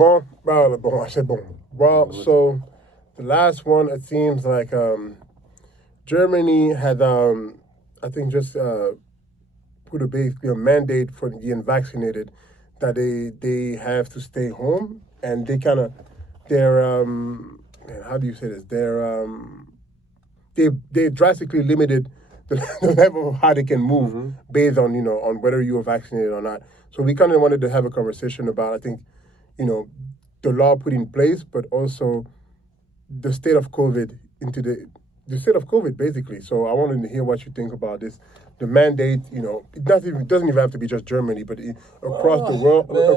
I said bon. Well, so the last one, it seems like Germany had, I think, just put basically a mandate for the unvaccinated that they have to stay home, and they kind of, they're, man, how do you say this? They drastically limited the level of how they can move based on, on whether you are vaccinated or not. So we kind of wanted to have a conversation about, I think, the law put in place, but also the state of COVID the state of COVID, basically. So I wanted to hear what you think about this. The mandate, it doesn't even have to be just Germany, but across the world, man.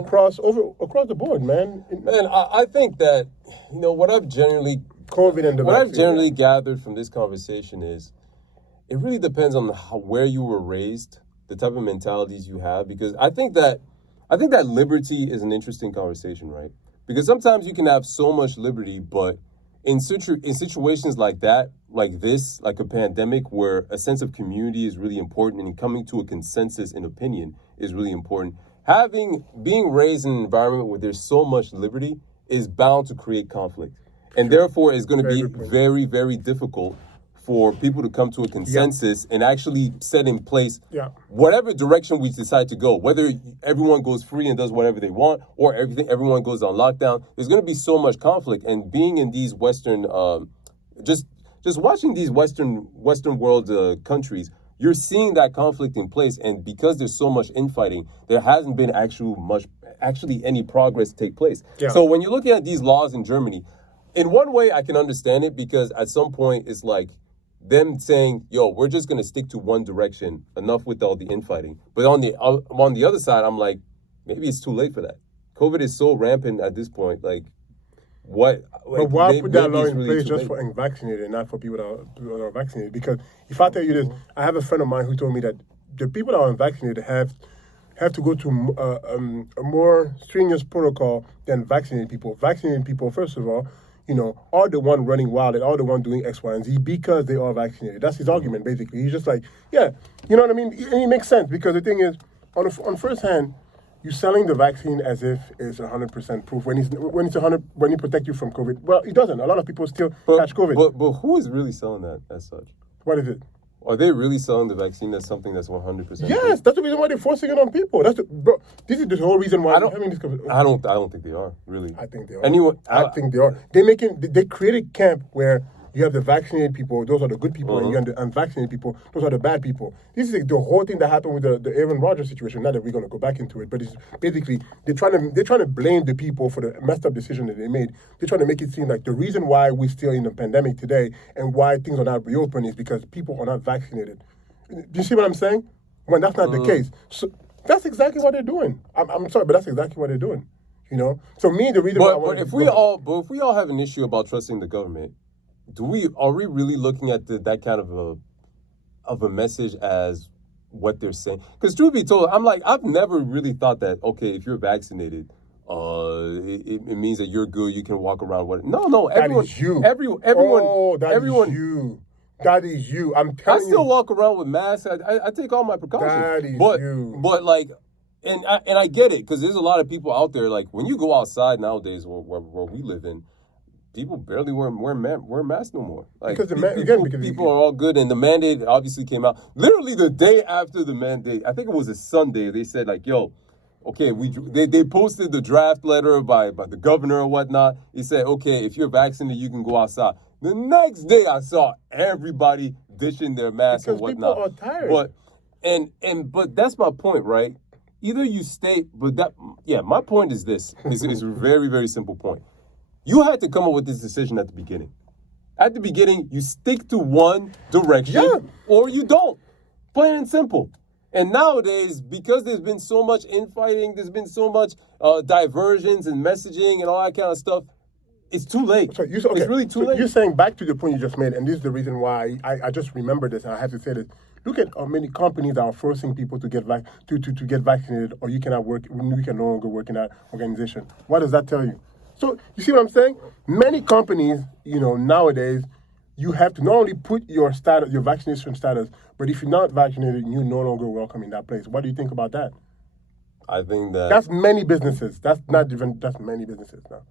across the board, man. Man, I think that, what I've generally gathered from this conversation is, it really depends on where you were raised, the type of mentalities you have, because I think that liberty is an interesting conversation, right? Because sometimes you can have so much liberty, but in situations like that, like this, like a pandemic, where a sense of community is really important and coming to a consensus in opinion is really important, being raised in an environment where there's so much liberty is bound to create conflict. And therefore it's going to be very, very difficult for people to come to a consensus and actually set in place whatever direction we decide to go, whether everyone goes free and does whatever they want or everyone goes on lockdown. There's going to be so much conflict. And being in these Western, just watching these Western world countries, you're seeing that conflict in place. And because there's so much infighting, there hasn't been actually any progress take place. Yeah. So when you're looking at these laws in Germany, in one way I can understand it, because at some point it's like, them saying, yo, we're just going to stick to one direction, enough with all the infighting. But on the other side, I'm like, maybe it's too late for that. COVID is so rampant at this point. Like, what? But why put that law in place just for unvaccinated and not for people that are vaccinated? Because if I tell you this, I have a friend of mine who told me that the people that are unvaccinated have to go to a more strenuous protocol than vaccinated people. Vaccinated people, first of all, are the one running wild and are the one doing X, Y, and Z because they are vaccinated. That's his argument, basically. He's just like, yeah, you know what I mean? And it makes sense, because the thing is, on first hand, you're selling the vaccine as if it's 100% proof when it protects you from COVID. Well, it doesn't. A lot of people still catch COVID. But who is really selling that as such? What is it? Are they really selling the vaccine as something that's 100%? Yes, that's the reason why they're forcing it on people. This is the whole reason why we're having this conversation. I don't think they are, really. I think they are. I think they are. They created camp where you have the vaccinated people, those are the good people, and you have the unvaccinated people, those are the bad people. This is the whole thing that happened with the Aaron Rodgers situation. Not that we're going to go back into it, but it's basically they're trying to blame the people for the messed up decision that they made. They're trying to make it seem like the reason why we're still in the pandemic today and why things are not reopened is because people are not vaccinated. Do you see what I'm saying? When that's not the case. So that's exactly what they're doing. I'm sorry, but that's exactly what they're doing. So me, the reason why I want if we all have an issue about trusting the government, are we really looking at that kind of a message as what they're saying? Because truth be told, I'm like, I've never really thought that, okay, if you're vaccinated, it means that you're good, you can walk around. No, everyone. That is you. Everyone. Is you. That is you. I'm telling you. I still walk around with masks. I take all my precautions. That is you. But like, and I get it, because there's a lot of people out there, like, when you go outside nowadays where we live in, people barely wear masks no more. Like, because people are all good, and the mandate obviously came out literally the day after the mandate. I think it was a Sunday. They said, like, yo, okay, they posted the draft letter by the governor or whatnot. He said, okay, if you're vaccinated, you can go outside. The next day, I saw everybody dishing their masks and whatnot. Because people are tired. But that's my point, right? Either you stay, my point is this. It's a very, very simple point. You had to come up with this decision at the beginning. At the beginning, you stick to one direction or you don't. Plain and simple. And nowadays, because there's been so much infighting, there's been so much diversions and messaging and all that kind of stuff, it's too late. It's really too late. You're saying, back to the point you just made, and this is the reason why I just remember this, and I have to say this. Look at how many companies that are forcing people to get vaccinated, or you cannot work, you can no longer work in that organization. What does that tell you? So, you see what I'm saying? Many companies, nowadays, you have to not only put your vaccination status, but if you're not vaccinated, you're no longer welcome in that place. What do you think about that? I think that's many businesses. That's not even. That's many businesses now.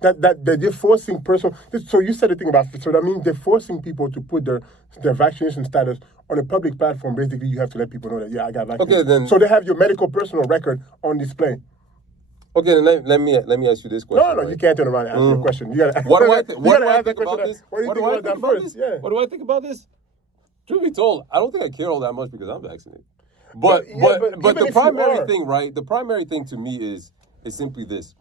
That they're forcing personal. So you said the thing about. So that means they're forcing people to put their vaccination status on a public platform. Basically, you have to let people know that I got vaccinated. Okay, then. So they have your medical personal record on display. Okay, then let me ask you this question. No, you can't turn around and ask your question. You gotta. What do I think about this? What do you think about that first? Yeah. What do I think about this? Truth be told, I don't think I care all that much because I'm vaccinated. But the primary thing, right? The primary thing to me is simply this.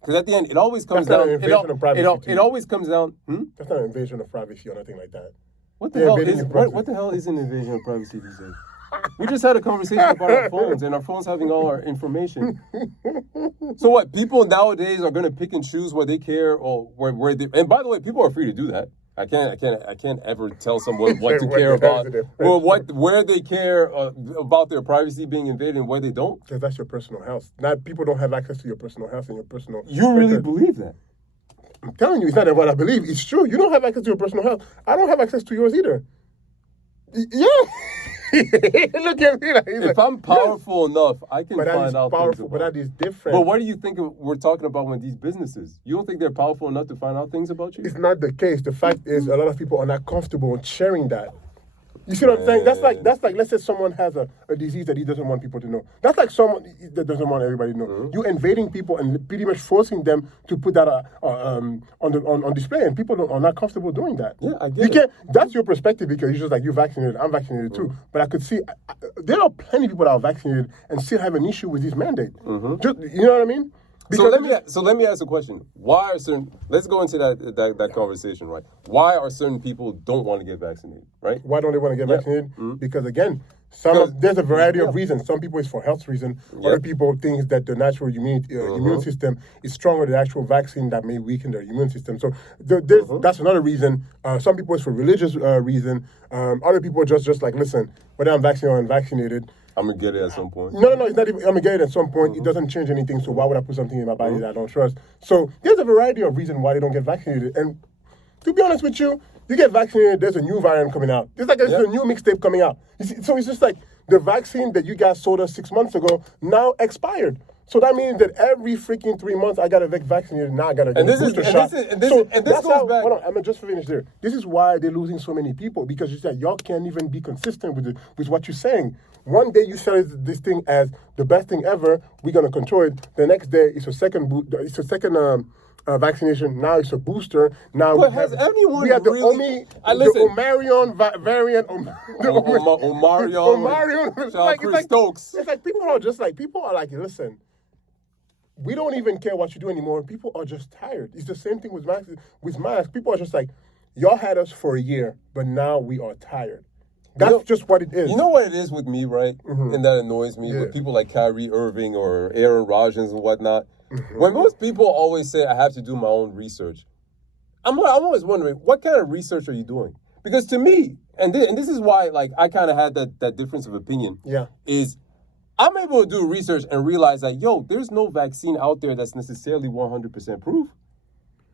Because at the end, it always comes down. It always comes down. That's not an invasion of privacy or nothing like that. What the hell is an invasion of privacy these days? We just had a conversation about our phones, and our phones having all our information. So what? People nowadays are going to pick and choose where they care or where they. And by the way, people are free to do that. I can't ever tell someone what to care about or where they care about their privacy being invaded and where they don't. Because that's your personal house. Now people don't have access to your personal house and your personal. You really believe that? I'm telling you, it's not what I believe. It's true. You don't have access to your personal house. I don't have access to yours either. Yeah. Look at me. If I'm powerful enough, I can find out things about. But that is different. But what do you think we're talking about when these businesses? You don't think they're powerful enough to find out things about you? It's not the case. The fact is, a lot of people are not comfortable sharing that. You see what I'm saying? That's like let's say someone has a disease that he doesn't want people to know. That's like someone that doesn't want everybody to know. Mm-hmm. You invading people and pretty much forcing them to put that on display, and people are not comfortable doing that. Yeah, I get it. That's your perspective because you're just like, you're vaccinated, I'm vaccinated too. But I could see there are plenty of people that are vaccinated and still have an issue with this mandate. Mm-hmm. You know what I mean? So let me ask a question. Why are certain? Let's go into that conversation, right? Why are certain people don't want to get vaccinated, right? Why don't they want to get vaccinated? Mm-hmm. Because again, there's a variety of reasons. Some people it's for health reason. Other people think that the natural immune system is stronger than the actual vaccine that may weaken their immune system. So that's another reason. Some people it's for religious reason. Other people just like, listen, whether I'm vaccinated or unvaccinated, I'm going to get it at some point. No, it's not even, I'm going to get it at some point. It doesn't change anything, so why would I put something in my body that I don't trust? So there's a variety of reasons why they don't get vaccinated. And to be honest with you, you get vaccinated, there's a new variant coming out. There's a new mixtape coming out. You see, so it's just like the vaccine that you guys sold us 6 months ago now expired. So that means that every freaking 3 months I got to get vaccinated. Now I got to get a booster shot. Hold on, I'm just finished there. This is why they're losing so many people, because it's like y'all can't even be consistent with what you're saying. One day you sell this thing as the best thing ever. We're gonna control it. The next day it's a second vaccination. Now it's a booster. Now but has anyone we have the really? The Omarion variant. Omarion. Chris Stokes. It's like people are like, listen. We don't even care what you do anymore. People are just tired. It's the same thing with masks. People are just like, y'all had us for a year, but now we are tired. That's just what it is. You know what it is with me, right? Mm-hmm. And that annoys me with people like Kyrie Irving or Aaron Rodgers and whatnot. Mm-hmm. When most people always say, I have to do my own research, I'm always wondering, what kind of research are you doing? Because to me, and this is why like I kind of had that difference of opinion, is I'm able to do research and realize that, there's no vaccine out there that's necessarily 100% proof.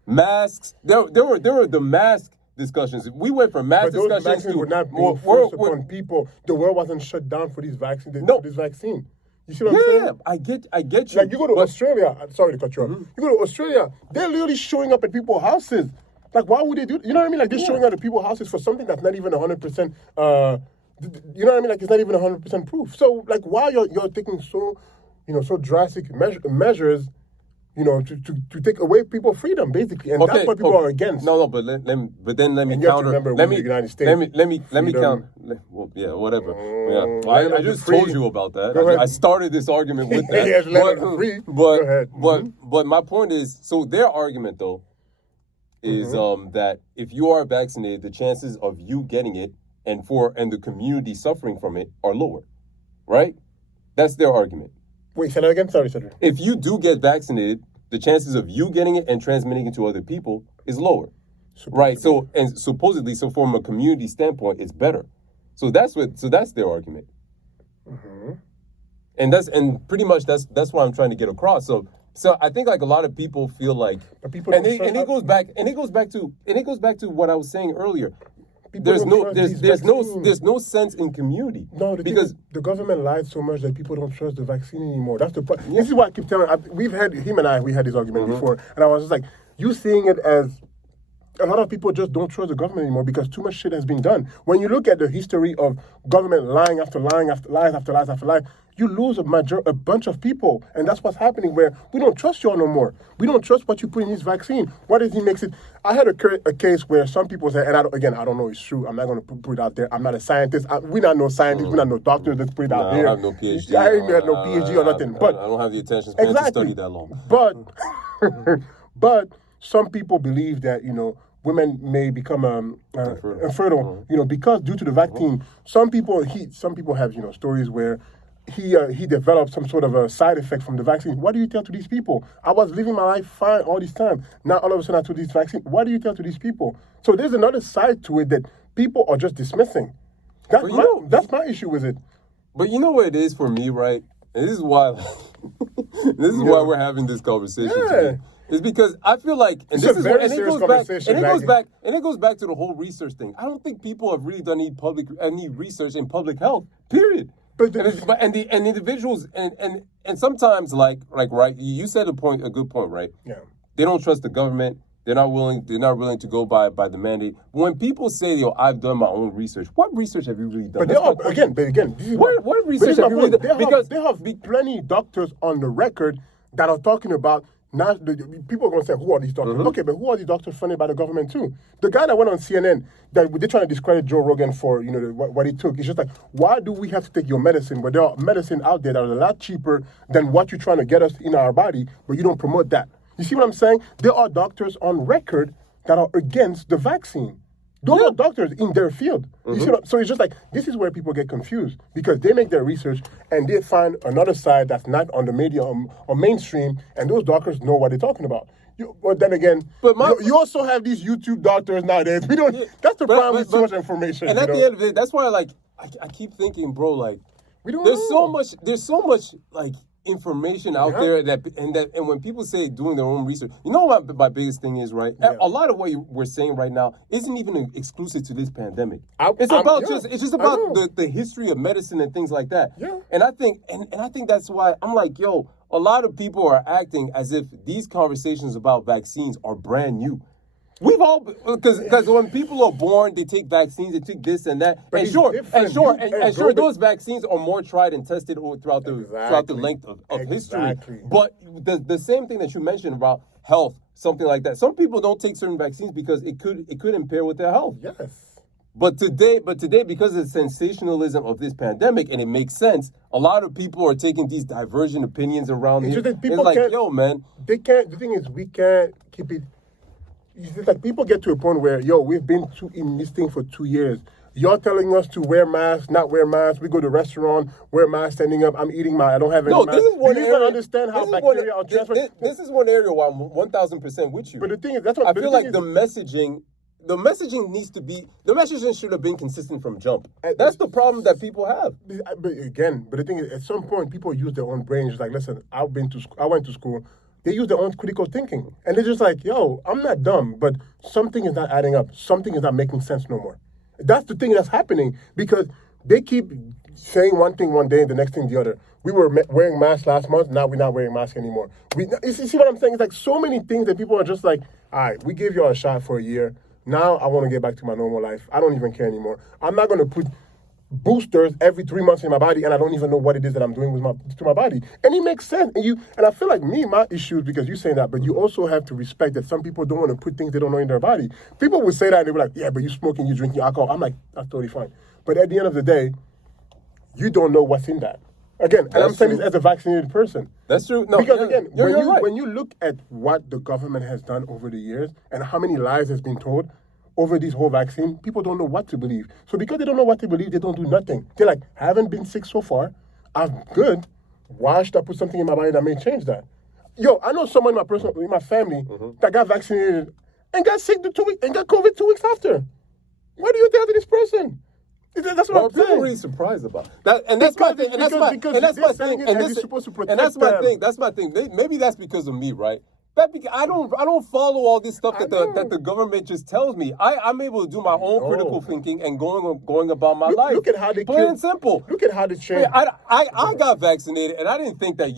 Masks, there were the mask discussions. We went from mask discussions to... But those vaccines were not being forced upon people. The world wasn't shut down for these vaccines. This vaccine. You see what I'm saying? Yeah, I get you. Like you go to Australia, sorry to cut you off. Mm-hmm. You go to Australia, they're literally showing up at people's houses. Like, why would they do... You know what I mean? Like, they're showing up at people's houses for something that's not even 100%... you know what I mean? Like, it's not even 100% proof. So, like, why you're taking so drastic measures, to take away people's freedom, basically, and that's what people are against. No, but let me counter. Let me the United States. Let me count. Well, yeah, whatever. I just told you about that. I started this argument with that. Yes, let them free. Go ahead. But my point is, so their argument though is that if you are vaccinated, the chances of you getting it and the community suffering from it are lower, right? That's their argument. Wait, say that again? Sorry, Cedric. If you do get vaccinated, the chances of you getting it and transmitting it to other people is lower, right? So supposedly, from a community standpoint, it's better. So that's their argument, and pretty much that's what I'm trying to get across. So I think like a lot of people feel like, it goes back to what I was saying earlier. there's no sense in community. No, because the government lied so much that people don't trust the vaccine anymore. That's the problem. This is why I keep telling. We had this argument before, and I was just like, you seeing it as a lot of people just don't trust the government anymore because too much shit has been done. When you look at the history of government lying after lying after lies after lies after lies, you lose a bunch of people, and that's what's happening. Where we don't trust y'all no more. We don't trust what you put in this vaccine. What if he makes it? I had a case where some people say, and I don't know if it's true. I'm not going to put it out there. I'm not a scientist. We're not no scientists. We're not no doctors. Let's put it out here. I have no PhD. I ain't had no PhD or nothing. But I don't have the attention span to study that long. But some people believe that women may become infertile. Because due to the vaccine. Some people have stories where he developed some sort of a side effect from the vaccine. What do you tell to these people? I was living my life fine all this time. Now all of a sudden I took this vaccine. What do you tell to these people? So there's another side to it that people are just dismissing. That's my issue with it. But you know what it is for me, right? And this is why why we're having this conversation today. It's because I feel like, and it goes back to the whole research thing. I don't think people have really done any research in public health. Period. And individuals and sometimes like right, you said a good point, right? Yeah. They don't trust the government. They're not willing to go by the mandate. But when people say, I've done my own research, what research have you really done? What research have you really done? Because there have been plenty of doctors on the record that are talking about. People are going to say, who are these doctors? Mm-hmm. Okay, but who are these doctors funded by the government too? The guy that went on CNN, that they're trying to discredit Joe Rogan for what he took. It's just like, why do we have to take your medicine? But there are medicine out there that are a lot cheaper than what you're trying to get us in our body, but you don't promote that. You see what I'm saying? There are doctors on record that are against the vaccine. Those are doctors in their field. Mm-hmm. You see so it's just like, this is where people get confused because they make their research and they find another side that's not on the media or mainstream, and those doctors know what they're talking about. But then again, you also have these YouTube doctors nowadays. We don't. That's the problem with too much information. And at the end of it, that's why I keep thinking, bro, like there's so much like information out there and when people say doing their own research, you know what my biggest thing is, right? Yeah. A lot of what we're saying right now isn't even exclusive to this pandemic. It's just about the history of medicine and things like that. Yeah. And I think that's why I'm like, a lot of people are acting as if these conversations about vaccines are brand new. We've all, because when people are born, they take vaccines, they take this and that, and sure, those vaccines are more tried and tested throughout the length of history. But the same thing that you mentioned about health, something like that. Some people don't take certain vaccines because it could interfere with their health. Yes. But today, because of the sensationalism of this pandemic, and it makes sense, a lot of people are taking these divergent opinions around it. It's like, man, they can't. The thing is, we can't keep it. It's like people get to a point where, we've been in this thing for 2 years. You're telling us to wear masks, not wear masks. We go to the restaurant, wear masks, standing up. I'm eating I don't have any mask. This is one area. You don't understand how bacteria are transferred. This is one area where I'm 1,000% with you. But the thing is, that's what I feel like the messaging needs to be, the messaging should have been consistent from jump. That's the problem that people have. But the thing is, at some point, people use their own brains. Like, listen, I went to school. They use their own critical thinking. And they're just like, I'm not dumb, but something is not adding up. Something is not making sense no more. That's the thing that's happening because they keep saying one thing one day and the next thing the other. We were wearing masks last month. Now we're not wearing masks anymore. You see what I'm saying? It's like so many things that people are just like, all right, we gave you a shot for a year. Now I want to get back to my normal life. I don't even care anymore. I'm not going to put boosters every 3 months in my body, and I don't even know what it is that I'm doing to my body. And it makes sense. And I feel like my issue is because you're saying that, but you also have to respect that some people don't want to put things they don't know in their body. People will say that, and they were like, yeah, but you smoking, you drinking alcohol. I'm like, that's totally fine. But at the end of the day, you don't know what's in that. Again, and I'm saying this as a vaccinated person. That's true. No, because again, when you look at what the government has done over the years and how many lies has been told over this whole vaccine, people don't know what to believe. So because they don't know what to believe, they don't do nothing. They're like, I haven't been sick so far. I'm good. Why should I put something in my body that may change that? I know someone in my family that got vaccinated and got sick and got COVID 2 weeks after. What do you tell to this person? That's what I'm saying. People are really surprised about that, and that's my thing. And that's my thing. And that's my thing. That's my thing. Maybe that's because of me, right? I don't follow all this stuff that the government just tells me. I'm able to do my own critical thinking and going about my life. Look at how they plain and simple. Look at how they changed. I got vaccinated, and I didn't think that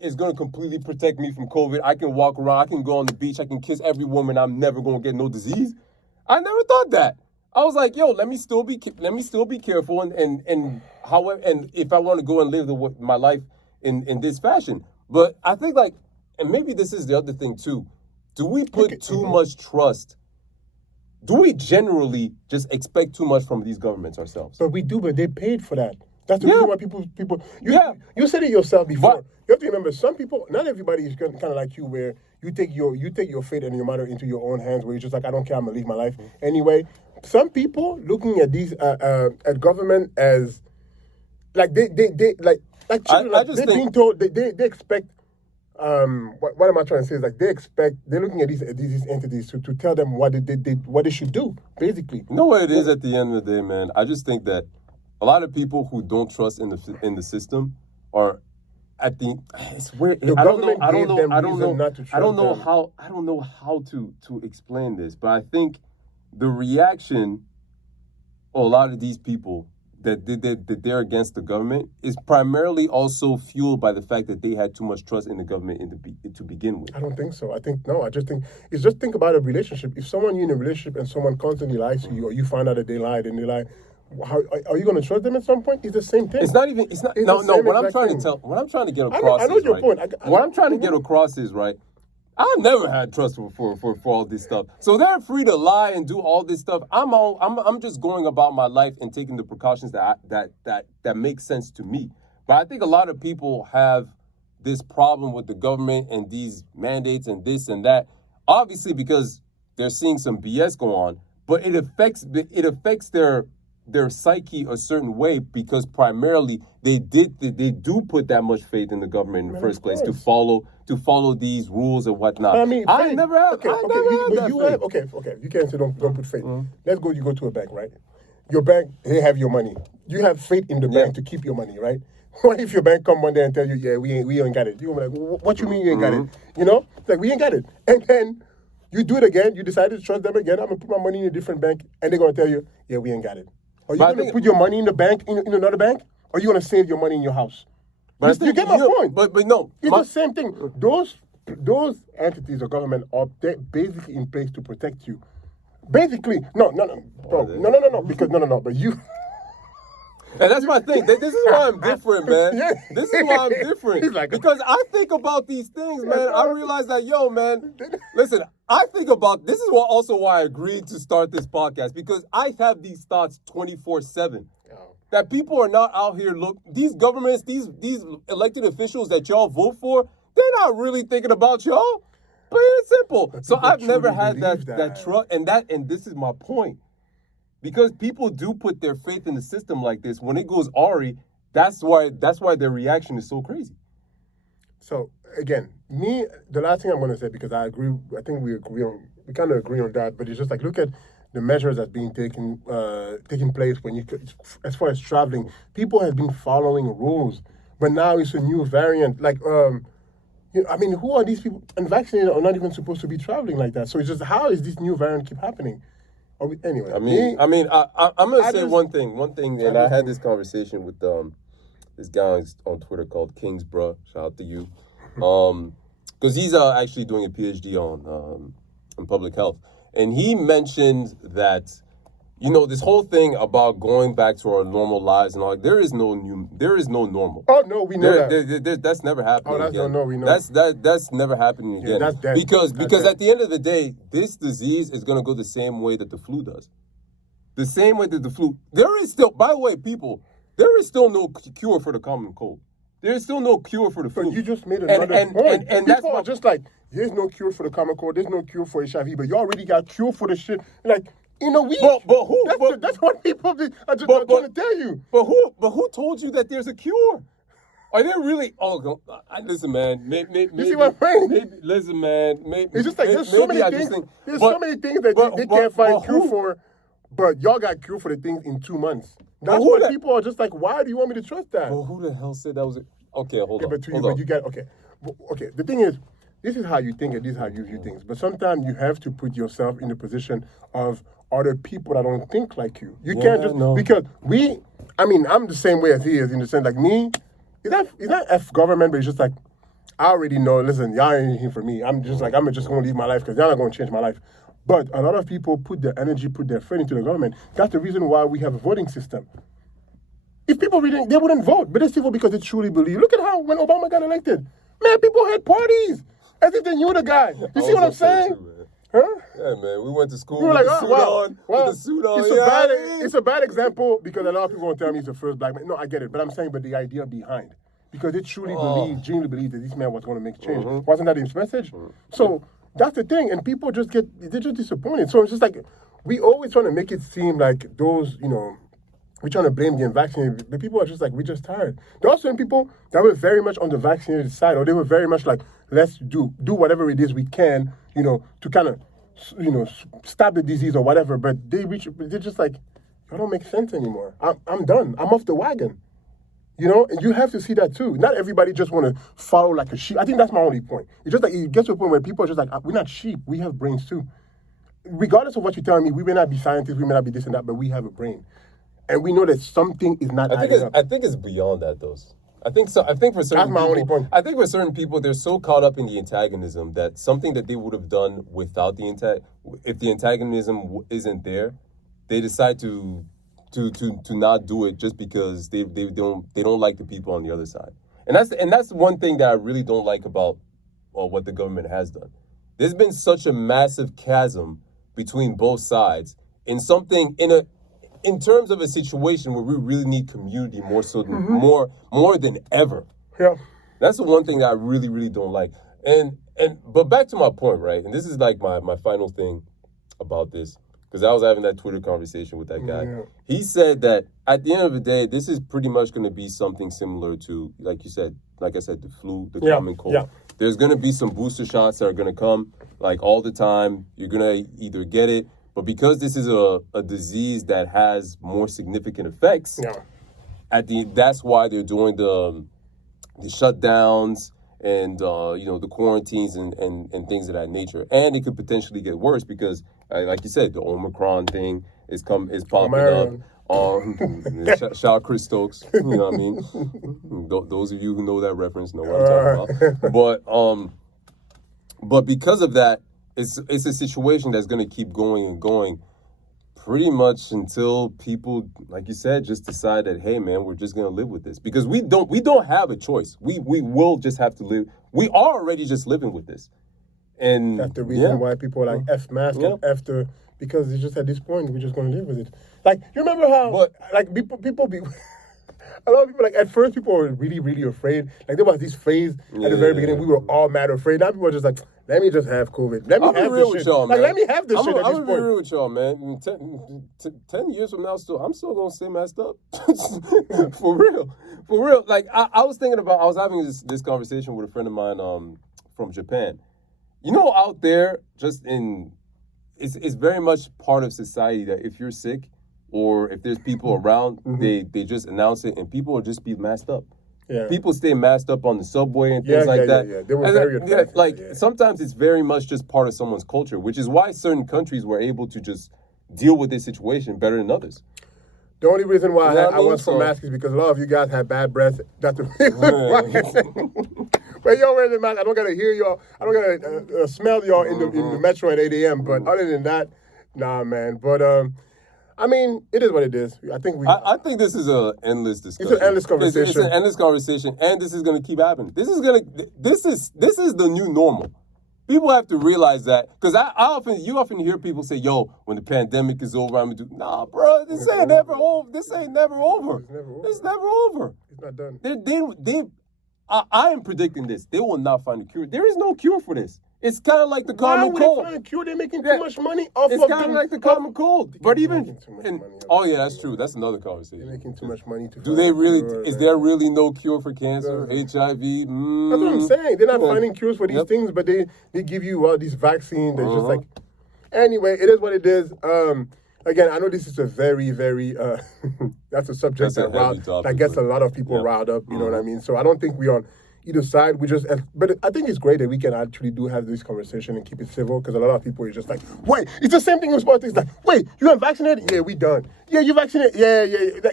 it's gonna completely protect me from COVID. I can walk around, I can go on the beach, I can kiss every woman. I'm never gonna get no disease. I never thought that. I was like, let me still be careful, and if I want to go and live my life in this fashion. But I think and maybe this is the other thing too. Do we put too much trust? Do we generally just expect too much from these governments ourselves? But we do, but they paid for that. That's the reason why people. You said it yourself before. What? You have to remember, some people, not everybody is kind of like you, where you take your fate and your matter into your own hands, where you're just like, I don't care, I'm gonna live my life anyway. Some people looking at these at government as like they children, they're being told they expect. What am I trying to say is they're looking at these entities to tell them what they should do, basically. You know what it is at the end of the day, man? I just think that a lot of people who don't trust in the system are at the. It's weird. I don't know how to explain this, but I think the reaction of a lot of these people that they're against the government is primarily also fueled by the fact that they had too much trust in the government to begin with. I don't think so. I just think about a relationship. If someone you're in a relationship and someone constantly lies to you, or you find out that they lied and they lie, how are you going to trust them at some point? It's the same thing. What I'm trying to get across. I know your point. What I'm trying to get across is right. I never had trust for all this stuff. So they're free to lie and do all this stuff. I'm just going about my life and taking the precautions that make sense to me. But I think a lot of people have this problem with the government and these mandates and this and that. Obviously because they're seeing some BS go on, but it affects their psyche a certain way because primarily they do put that much faith in the government in the first place to follow these rules and whatnot. I mean, I never have. Okay, you can't say don't put faith. Mm-hmm. Let's go. You go to a bank, right? Your bank, they have your money. You have faith in the bank to keep your money, right? What if your bank come one day and tell you, we ain't got it? You're like, what you mean you ain't got it? You know, it's we ain't got it. And then you do it again. You decided to trust them again. I'm gonna put my money in a different bank, and they're gonna tell you, we ain't got it. Are you going to put your money in the bank, in another bank? Or are you going to save your money in your house? But you get my point. But no. It's the same thing. Those entities of government are basically in place to protect you. Basically, no. But you... And that's my thing. This is why I'm different, man. This is why I'm different. Because I think about these things, man. I realize that, man, listen, I think about, this is also why I agreed to start this podcast, because I have these thoughts 24/7. That people are not out here, these governments, these elected officials that y'all vote for, they're not really thinking about y'all. Plain and simple. So I've never had that trust, and this is my point. Because people do put their faith in the system like this, when it goes awry, that's why their reaction is so crazy. So again, the last thing I'm going to say, because I think we kind of agree on that, but it's just look at the measures that's being taking place as far as traveling. People have been following rules, but now it's a new variant. Who are these people? Unvaccinated are not even supposed to be traveling like that. So it's just, how is this new variant keep happening? Anyway, I'm gonna say one thing, and I had this conversation with this guy on Twitter called Kings, bro. Shout out to you, because he's actually doing a PhD on public health, and he mentioned that this whole thing about going back to our normal lives and all, there is no normal. Oh no, we know that. That's never happening again. No, we know. That's never happening again. That's dead. Because at the end of the day, this disease is gonna go the same way that the flu does. The same way that the flu. There is still, by the way, people, there is still no cure for the common cold. There is still no cure for the flu. But you just made another point. And people are just like, there's no cure for the common cold. There's no cure for HIV, but you already got cure for the shit. In a week. But who? That's what people are just trying to tell you. But who told you that there's a cure? Are there really? Oh, listen, man. Maybe, you see what I'm saying? Listen, man. It's just there's so many things. There's so many things that they can't find cure for. But y'all got cure for the things in 2 months. That's why people are just like, why do you want me to trust that? Well, who the hell said that was it? Okay, hold on. But you got okay. Okay, the thing is, this is how you think and this is how you view things. But sometimes you have to put yourself in the position of other people that don't think like you. You can't just, because I'm the same way as he is, in the sense, like me, it's not F government, but it's just like, I already know, listen, y'all ain't anything for me. I'm just going to live my life because y'all not going to change my life. But a lot of people put their energy, put their faith into the government. That's the reason why we have a voting system. If people really, they wouldn't vote, but they still vote because they truly believe. Look at how, when Obama got elected, man, people had parties as if they knew the guy. You see what I'm saying? Huh? Yeah, man. We went to school we were with like, the suit on. With the suit on. It's a bad example because a lot of people won't tell me he's the first black man. No, I get it. But I'm saying, but the idea behind. Because they truly genuinely believe that this man was going to make change. Wasn't that his message? So that's the thing. And people they're just disappointed. So it's just like, we always trying to make it seem like those, we're trying to blame the unvaccinated, but people are just like, we're just tired. There are certain people that were very much on the vaccinated side, or they were very much like, let's do whatever it is we can, to kind of, stop the disease or whatever. But they're just like, that don't make sense anymore. I'm done. I'm off the wagon. And you have to see that too. Not everybody just want to follow like a sheep. I think that's my only point. It's just like, it gets to a point where people are just like, we're not sheep. We have brains too. Regardless of what you're telling me, we may not be scientists, we may not be this and that, but we have a brain. And we know that something is not adding up. I think it's beyond that, though. I think for certain That's my only point. I think for certain people, they're so caught up in the antagonism that something that they would have done without if the antagonism isn't there, they decide to not do it just because they don't like the people on the other side. And that's one thing that I really don't like about what the government has done. There's been such a massive chasm between both sides in terms of a situation where we really need community more so than, more than ever. Yeah. That's the one thing that I really, really don't like. But back to my point, right? And this is like my final thing about this, because I was having that Twitter conversation with that guy. Yeah. He said that at the end of the day, this is pretty much going to be something similar to, like I said, the flu, the common cold. Yeah. There's going to be some booster shots that are going to come like all the time. You're going to either get it, but because this is a disease that has more significant effects, that's why they're doing the shutdowns and the quarantines and things of that nature. And it could potentially get worse because, like you said, the Omicron thing is popping up. Shout out Chris Stokes. You know what I mean? Those of you who know that reference know what I'm talking about. But because of that, it's a situation that's going to keep going and going pretty much until people, like you said, just decide that, hey, man, we're just going to live with this. Because we don't have a choice. We will just have to live. We are already just living with this. And that's the reason why people are like F mask and after, because it's just at this point, we're just going to live with it. Like, you remember how, people be... A lot of people, like, at first, people were really, really afraid. Like, there was this phase at the very beginning, we were all mad afraid. Now people are just like, let me just have COVID. Let me have this shit. Like, let me have this shit at this point. I'm going to be real with y'all, man. 10 years from now, I'm still going to stay messed up. For real. Like, I was having this conversation with a friend of mine from Japan. Out there, it's very much part of society that if you're sick, or if there's people around, they just announce it, and people will just be masked up. Yeah. People stay masked up on the subway and things like that. Yeah. They were very effective. Sometimes it's very much just part of someone's culture, which is why certain countries were able to just deal with this situation better than others. The only reason why I was for masks is because a lot of you guys had bad breath. That's the reason why. When y'all wearing the mask, I don't gotta hear y'all. I don't gotta smell y'all in the metro at 8 a.m. But other than that, nah, man. But I mean, it is what it is. I think this is an endless discussion. It's an endless conversation. It's an endless conversation, and this is going to keep happening. This is the new normal. People have to realize that, because you often hear people say, "Yo, when the pandemic is over, I'm gonna do." Nah, bro, this ain't never over. This ain't never over. It's never over. It's not done. I am predicting this. They will not find a cure. There is no cure for this. It's kind of like the common cold. Why would they find a cure? They're making too much money off of it. It's kind of like the common cold. But even... that's true. That's another conversation. They're making too much money to Do they really... Is there really no cure for cancer, HIV? That's what I'm saying. They're not finding cures for these things, but they give you all these vaccines. They're just like... Anyway, it is what it is. Again, I know this is a very, very... that's a subject that gets a lot of people riled up. You know what I mean? So I don't think we are... either side. But I think it's great that we can actually do have this conversation and keep it civil, because a lot of people are just like, wait, it's the same thing with politics. Like, wait, you unvaccinated? Yeah, we done. Yeah, you vaccinated? Yeah.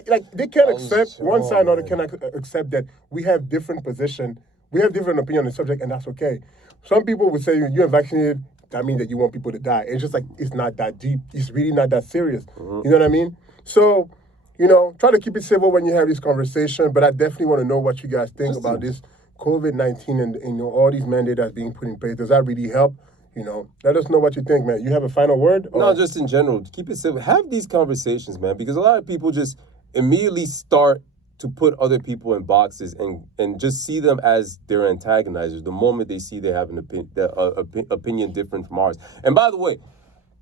Like they can't accept one side, or they cannot accept that we have different position, we have different opinion on the subject, and that's okay. Some people would say you're vaccinated, that means that you want people to die. It's just like, it's not that deep. It's really not that serious. Mm-hmm. You know what I mean? So, try to keep it civil when you have this conversation, but I definitely want to know what you guys think about this COVID-19 and all these mandates that's being put in place. Does that really help? Let us know what you think, man. You have a final word? No, just in general, keep it simple. Have these conversations, man, because a lot of people just immediately start to put other people in boxes and just see them as their antagonizers the moment they see they have an opinion different from ours. And by the way,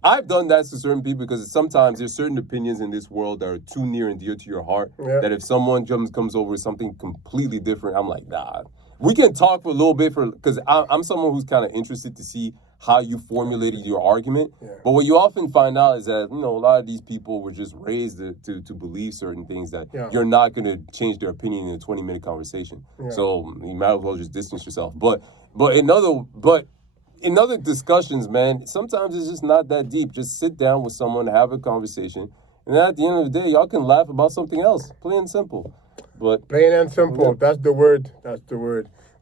I've done that to certain people, because sometimes there's certain opinions in this world that are too near and dear to your heart, that if someone comes over with something completely different, I'm like, nah. We can talk for a little bit, because I'm someone who's kind of interested to see how you formulated your argument. Yeah. But what you often find out is that, a lot of these people were just raised to believe certain things that you're not going to change their opinion in a 20-minute conversation. Yeah. So you might as well just distance yourself. But in other discussions, man, sometimes it's just not that deep. Just sit down with someone, have a conversation, and then at the end of the day, y'all can laugh about something else. Plain and simple. But plain and simple. That's the word.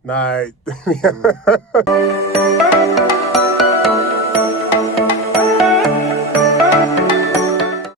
Nice.